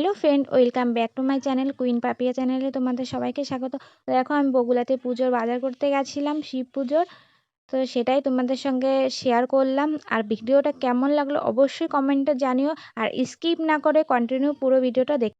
Hello friend welcome back to my channel queen Papiya চ্যানেলে তোমাদের সবাইকে স্বাগত। দেখো, আমি বগুলাতে পুজোর বাজার করতে গেছিলাম, শিব পুজোর। তো সেটাই তোমাদের সঙ্গে শেয়ার করলাম। আর ভিডিওটা কেমন লাগল অবশ্যই কমেন্টে জানিও। আর স্কিপ না করে কন্টিনিউ পুরো ভিডিওটা দেখ